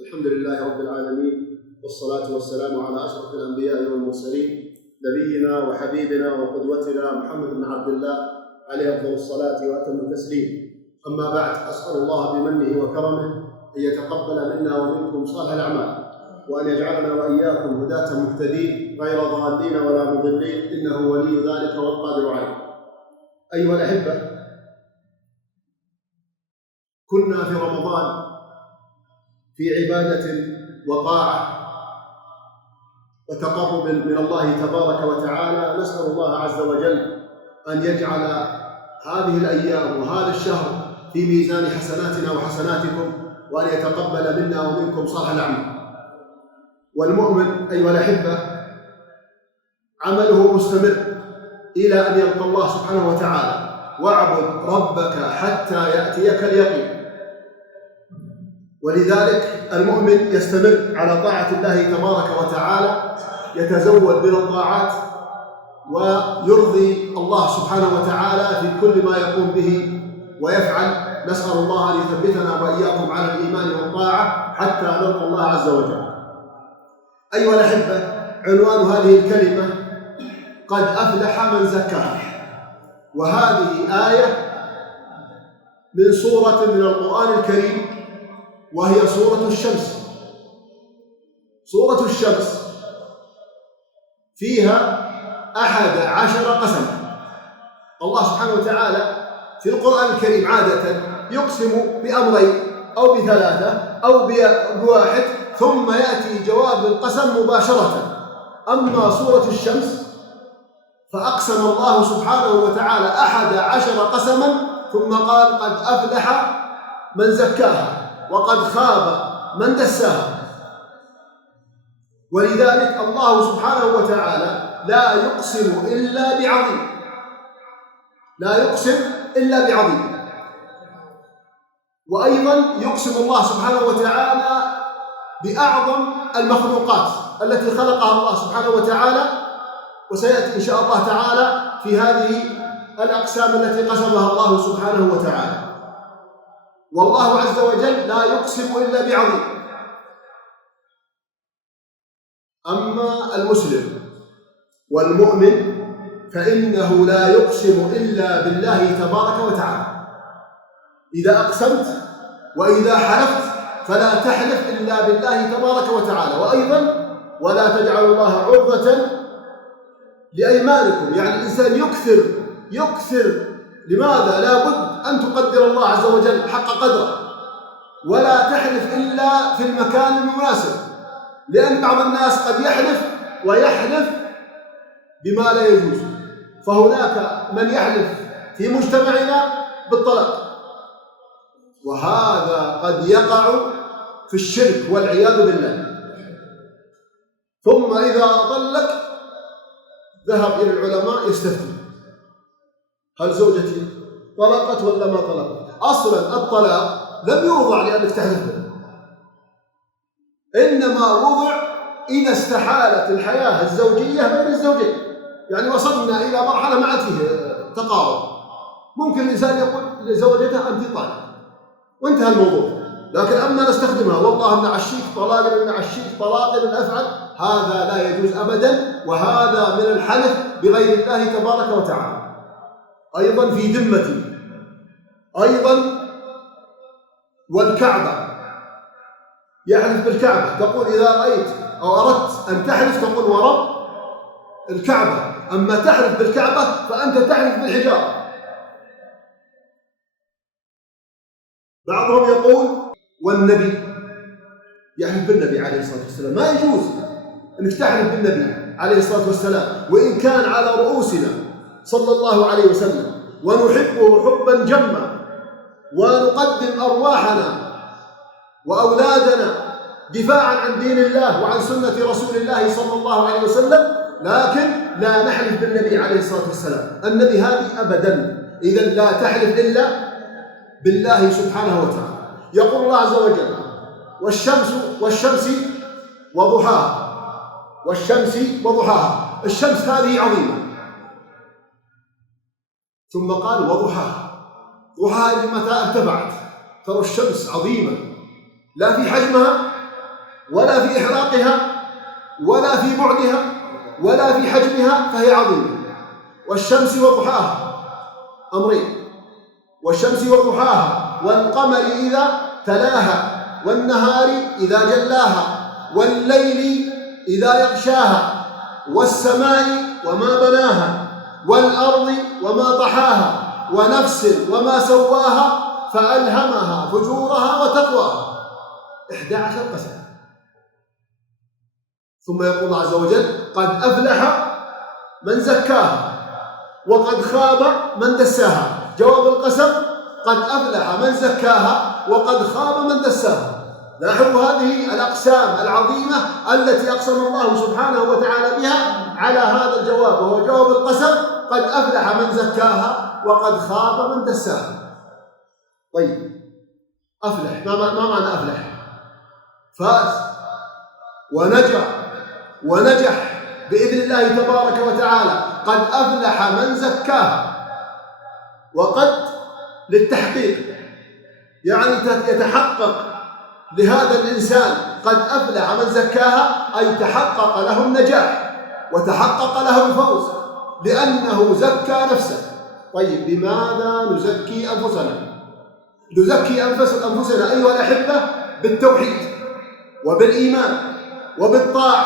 الحمد لله رب العالمين، والصلاة والسلام على أشرف الأنبياء والمرسلين، نبينا وحبيبنا وقدوتنا محمد بن عبد الله عليه أفضل الصلاة وأتم التسليم. أما بعد، أسأل الله بمنه وكرمه أن يتقبل منا ومنكم صالح الأعمال، وأن يجعلنا وإياكم هداة مهتدين غير ضالين ولا مضلين، إنه ولي ذلك والقادر عليه. أيها الأحبة، كنا في رمضان في عبادة وطاعة وتقرب من الله تبارك وتعالى. نسأل الله عز وجل أن يجعل هذه الأيام وهذا الشهر في ميزان حسناتنا وحسناتكم، وأن يتقبل منا ومنكم صالح الأعمال. والمؤمن أيها الأحبة عمله مستمر إلى أن يلقى الله سبحانه وتعالى. واعبد ربك حتى يأتيك اليقين. ولذلك المؤمن يستمر على طاعة الله تبارك وتعالى، يتزود من الطاعات ويرضي الله سبحانه وتعالى في كل ما يقوم به ويفعل. نسأل الله أن يثبتنا وإياكم على الإيمان والطاعة حتى نلقى الله عز وجل. أيها الأحبة، عنوان هذه الكلمة قد أفلح من زكاها، وهذه آية من سورة من القرآن الكريم، وهي سورة الشمس. سورة الشمس فيها 11 قسما. الله سبحانه وتعالى في القرآن الكريم عادة يقسم بأمرين أو بثلاثة أو بواحد، ثم يأتي جواب القسم مباشرة. أما سورة الشمس فأقسم الله سبحانه وتعالى 11 قسما، ثم قال قد أفلح من زكاها وقد خاب من دساها. ولذلك الله سبحانه وتعالى لا يقسم إلا بعظيم، لا يقسم إلا بعظيم. وأيضا يقسم الله سبحانه وتعالى بأعظم المخلوقات التي خلقها الله سبحانه وتعالى، وسيأتي إن شاء الله تعالى في هذه الأقسام التي قسمها الله سبحانه وتعالى. والله عز وجل لا يقسم إلا بعظيم. أما المسلم والمؤمن فإنه لا يقسم إلا بالله تبارك وتعالى. إذا أقسمت وإذا حلفت فلا تحلف إلا بالله تبارك وتعالى. وأيضا ولا تجعلوا الله عرضة لأيمانكم، يعني الإنسان يكثر. لماذا؟ لا بد أن تقدر الله عز وجل حق قدره، ولا تحلف إلا في المكان المناسب، لأن بعض الناس قد يحلف ويحلف بما لا يجوز. فهناك من يحلف في مجتمعنا بالطلاق، وهذا قد يقع في الشرك والعياذ بالله. ثم إذا طلق ذهب إلى العلماء يستفتي: هل زوجتي طلقت ولا ما طلقت؟ أصلا الطلاق لم يوضع لأنك تحلف به، إنما وضع إذا استحالت الحياة الزوجية بين الزوجين. يعني وصلنا إلى مرحلة ما عاد فيه تقارب، ممكن الإنسان يقول لزوجته أنت طالق وانتهى الموضوع. لكن أما نستخدمها والله أن عشيك طلاق أن عشيك طلاق أن أفعل، هذا لا يجوز أبدا، وهذا من الحلف بغير الله تبارك وتعالى. أيضا في ذمتي، أيضا والكعبة، يحلف بالكعبة. تقول إذا رأيت أو أردت أن تحلف تقول ورب الكعبة، أما تحلف بالكعبة فأنت تحلف بالحجارة. بعضهم يقول والنبي، يحلف بالنبي عليه الصلاة والسلام. ما يجوز أنك تحلف بالنبي عليه الصلاة والسلام، وإن كان على رؤوسنا صلى الله عليه وسلم، ونحبه حبا جما، ونقدم أرواحنا وأولادنا دفاعا عن دين الله وعن سنة رسول الله صلى الله عليه وسلم، لكن لا نحلف بالنبي عليه الصلاة والسلام. النبي هذه أبدا. إذا لا تحلف إلا بالله سبحانه وتعالى. يقول الله عز وجل: والشمس وضحاها، والشمس وضحاها. الشمس هذه عظيمة، ثم قال وضحاها. ضحاها متى ارتفعت. ترى الشمس عظيمة، لا في حجمها ولا في إحراقها ولا في بعدها ولا في حجمها، فهي عظيمة. والشمس وضحاها، أمرين: والشمس وضحاها، والقمر إذا تلاها، والنهار إذا جلاها، والليل إذا يغشاها، والسماء وما بناها، والأرض وما طحاها، ونفس وما سواها فألهمها فجورها وتقواها. 11 قسم. ثم يقول الله عز وجل: قد أفلح من زكاها وقد خاب من دساها. جواب القسم: قد أفلح من زكاها وقد خاب من دساها. لاحظوا هذه الأقسام العظيمة التي أقسم الله سبحانه وتعالى بها على هذا الجواب، وهو جواب القسم: قد أفلح من زكاها وقد خاب من دساها. طيب، أفلح ما معنى أفلح؟ فاز ونجح بإذن الله تبارك وتعالى. قد أفلح من زكاها، وقد للتحقيق، يعني يتحقق لهذا الإنسان قد أفلح من زكاها، أي تحقق له النجاح وتحقق له الفوز لأنه زكى نفسه. طيب، بماذا نزكي أنفسنا؟ نزكي أنفسنا أيها الأحبة بالتوحيد وبالإيمان وبالطاعة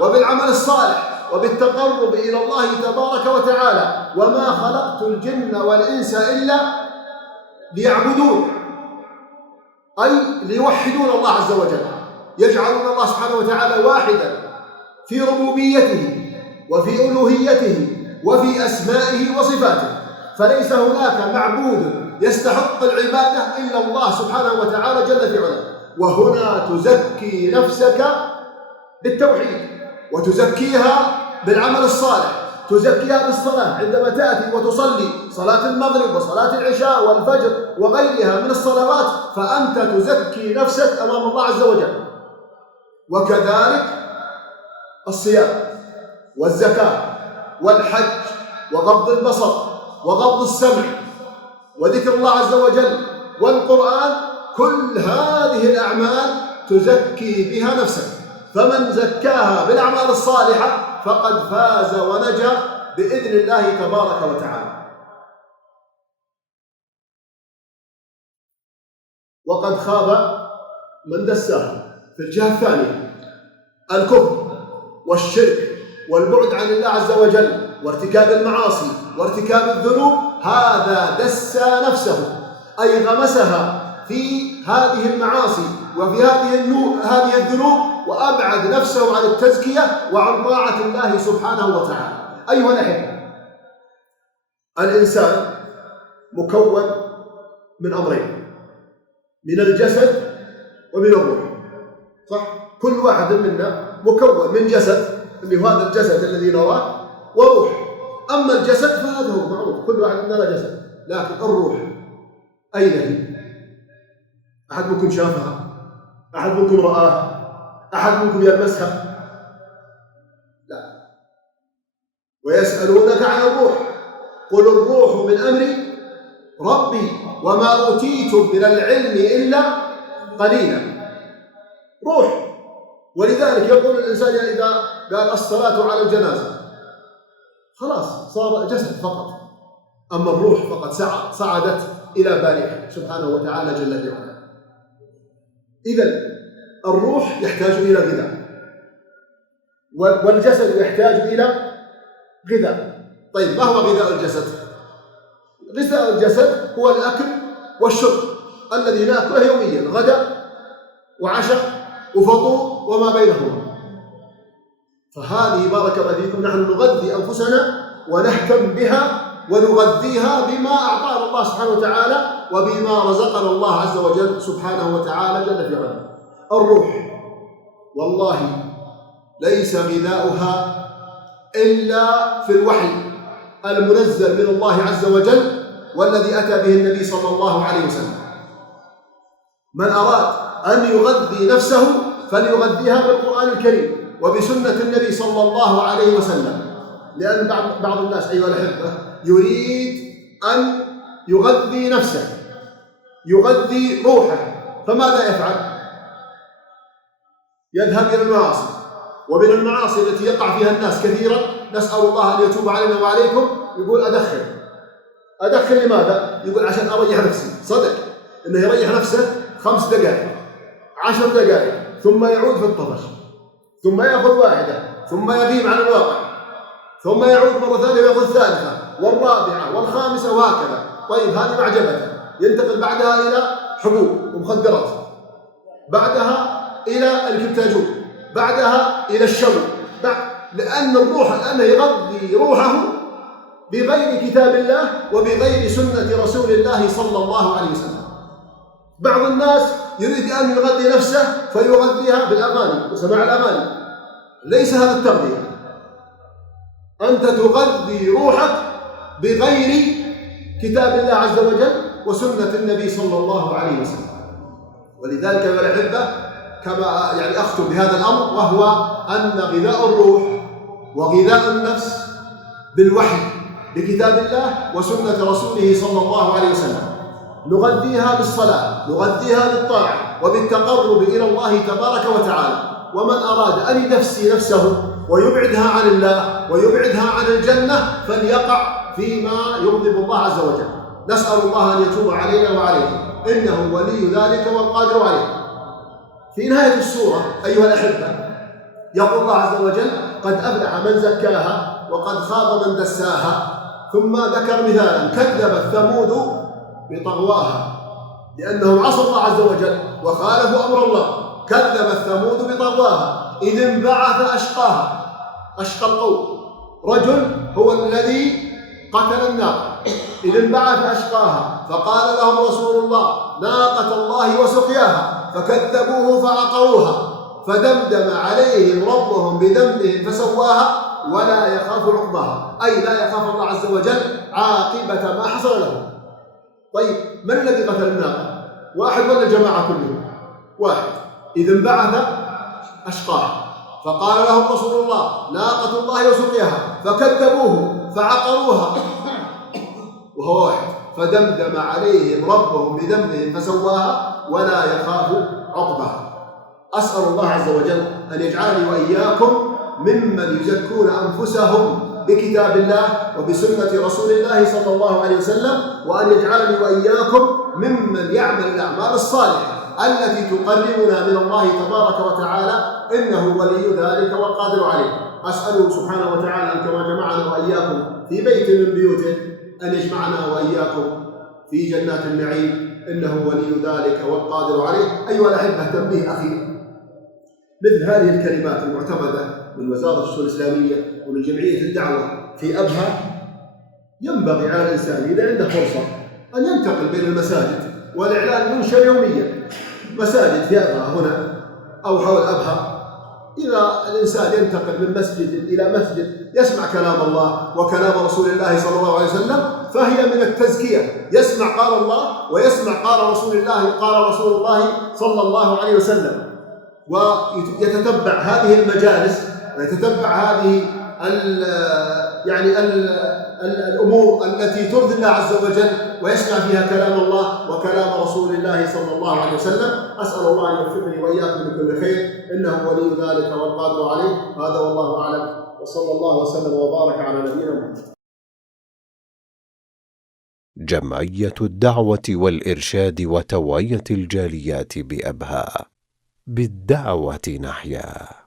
وبالعمل الصالح وبالتقرب إلى الله تبارك وتعالى. وما خلقت الجن والإنس إلا ليعبدون، أي ليوحدون الله عز وجل، يجعلون الله سبحانه وتعالى واحدا في ربوبيته وفي ألوهيته وفي أسمائه وصفاته، فليس هناك معبود يستحق العبادة إلا الله سبحانه وتعالى جل في علاه. وهنا تزكي نفسك بالتوحيد، وتزكيها بالعمل الصالح، تزكيها بالصلاة عندما تأتي وتصلي صلاة المغرب وصلاة العشاء والفجر وغيرها من الصلوات، فأنت تزكي نفسك أمام الله عز وجل. وكذلك الصيام والزكاة والحج وغض البصر وغض السمع وذكر الله عز وجل والقرآن، كل هذه الأعمال تزكي بها نفسك. فمن زكاها بالأعمال الصالحة فقد فاز ونجا بإذن الله تبارك وتعالى. وقد خاب من دساها في الجهة الثانية: الكفر والشرك والبعد عن الله عز وجل وارتكاب المعاصي وارتكاب الذنوب، هذا دسى نفسه، أي غمسها في هذه المعاصي وفي هذه الذنوب، وأبعد نفسه عن التزكية وعن طاعة الله سبحانه وتعالى. أيها الأحبة، الإنسان مكون من أمرين: من الجسد ومن الروح، صح؟ كل واحد منا مكون من جسد، اللي هو هذا الجسد الذي نراه، وروح. أما الجسد فهذا هو معروف، كل واحد منا جسد، لكن الروح أين هي؟ أحد منكم شافها؟ أحد منكم رآها؟ أحد منكم يلمسها؟ لا. ويسألونك عن الروح قل الروح من أمر ربي وما أوتيتم من العلم إلا قليلا. روح. ولذلك يقول الإنسان إذا قال الصلاة على الجنازة خلاص صار جسد فقط، أما الروح فقد صعدت إلى بارئها سبحانه وتعالى جل وعلا. إذن الروح يحتاج إلى غذاء، والجسد يحتاج إلى غذاء. طيب، ما هو غذاء الجسد؟ غذاء الجسد هو الأكل والشرب الذي نأكله يوميا، غداء وعشاء وفطور وما بينهما. فهذه بارك الله فيكم نحن نغذي أنفسنا ونهتم بها ونغذيها بما أعطانا الله سبحانه وتعالى وبما رزقنا الله عز وجل سبحانه وتعالى جل في علاه. الروح والله ليس غذاؤها إلا في الوحي المنزل من الله عز وجل والذي أتى به النبي صلى الله عليه وسلم. من أراد أن يغذي نفسه فليغذيها بالقرآن الكريم وبسنة النبي صلى الله عليه وسلم. لأن بعض الناس أيها الأحبة يريد أن يغذي نفسه، يغذي روحه، فماذا يفعل؟ يذهب إلى المعاصي. ومن المعاصي التي يقع فيها الناس كثيرا، نسأل الله أن يتوب علينا وعليكم، يقول أدخن لماذا؟ يقول عشان أريح نفسي. صدق إنه يريح نفسه 5 دقائق 10 دقائق، ثم يعود في الطفش، ثم يأخذ واحدة، ثم يغيب عن الواقع، ثم يعود مرة ثانية ويأخذ الثالثة والرابعة والخامسة وهكذا. طيب هذه معجبته، ينتقل بعدها إلى حبوب ومخدرات، بعدها إلى الكبتاجون، بعدها إلى الشرب، لأن الروح الآن يغذي روحه بغير كتاب الله وبغير سنة رسول الله صلى الله عليه وسلم. بعض الناس يريد أن يغذي نفسه فيغذيها بالأغاني وسماع الأغاني. ليس هذا التغذية. أنت تغذي روحك بغير كتاب الله عز وجل وسنة النبي صلى الله عليه وسلم. ولذلك يا الأحبة، كما أختم بهذا الأمر، وهو أن غذاء الروح وغذاء النفس بالوحي بكتاب الله وسنة رسوله صلى الله عليه وسلم. نغذيها بالصلاة، نغذيها بالطاعة وبالتقرب إلى الله تبارك وتعالى. ومن أراد أن ينفسي نفسه ويبعدها عن الله ويبعدها عن الجنة فليقع فيما يغضب الله عز وجل. نسأل الله أن يتوب علينا وعليكم، إنه ولي ذلك والقادر عليه. في نهاية السورة أيها الأحبة يقول الله عز وجل: قد أفلح من زكاها وقد خاب من دساها. ثم ذكر مثالا: كذبت ثمود بطغواها، لأنهم عصوا الله عز وجل وخالفوا أمر الله. كذبت ثمود بطغواها إذ انبعث أشقاها. أشقى القوم رجل هو الذي قتل الناقة. إذ انبعث أشقاها فقال لهم رسول الله: ناقة الله وسقياها، فكذبوه فعقروها فدمدم عليهم ربهم بذنبهم فسواها ولا يخاف عقباها. أي لا يخاف الله عز وجل عاقبة ما حصل له. طيب من الذي قتل الناقة؟ واحد ولا الجماعة كلهم؟ واحد. إذ انبعث أشقاها فقال لهم رسول الله: ناقة الله وسقياها، فكذبوه فعقروها وهو واحد. فدمدم عليهم ربهم بذنبهم فسواها ولا يخاف عقباها. أسأل الله عز وجل أن يجعلني وإياكم ممن يزكون أنفسهم بكتاب الله وبسنة رسول الله صلى الله عليه وسلم، وأن يجعلني وإياكم ممن يعمل الأعمال الصالحة التي تقربنا من الله تبارك وتعالى، إنه ولي ذلك والقادر عليه. أسأله سبحانه وتعالى أن كما جمعنا وإياكم في بيت من بيوته أن يجمعنا وإياكم في جنات النعيم، إنه ولي ذلك والقادر عليه. أيها الأحبة، تنبيه أخير: مثل هذه الكلمات المعتمدة من وزارة الشؤون الإسلامية ومن جمعية الدعوة في أبها، ينبغي على الإنسان إذا عنده فرصة أن ينتقل بين المساجد، والإعلان ينشر يوميا. مساجد في أبها هنا أو حول أبها، إذا الإنسان ينتقل من مسجد إلى مسجد يسمع كلام الله وكلام رسول الله صلى الله عليه وسلم، فهي من التزكية. يسمع قال الله ويسمع قال رسول الله صلى الله عليه وسلم، ويتتبع هذه المجالس ويتتبع هذه الأمور التي ترضي الله عز وجل، ويسمع فيها كلام الله وكلام رسول الله صلى الله عليه وسلم. أسأل الله أن يوفقني وإياكم لكل خير، إنه ولي ذلك والقادر عليه. هذا والله أعلم، وصلى الله وسلم وبارك على نبينا محمد. جمعية الدعوة والإرشاد وتوعية الجاليات بأبها، بالدعوة نحيا.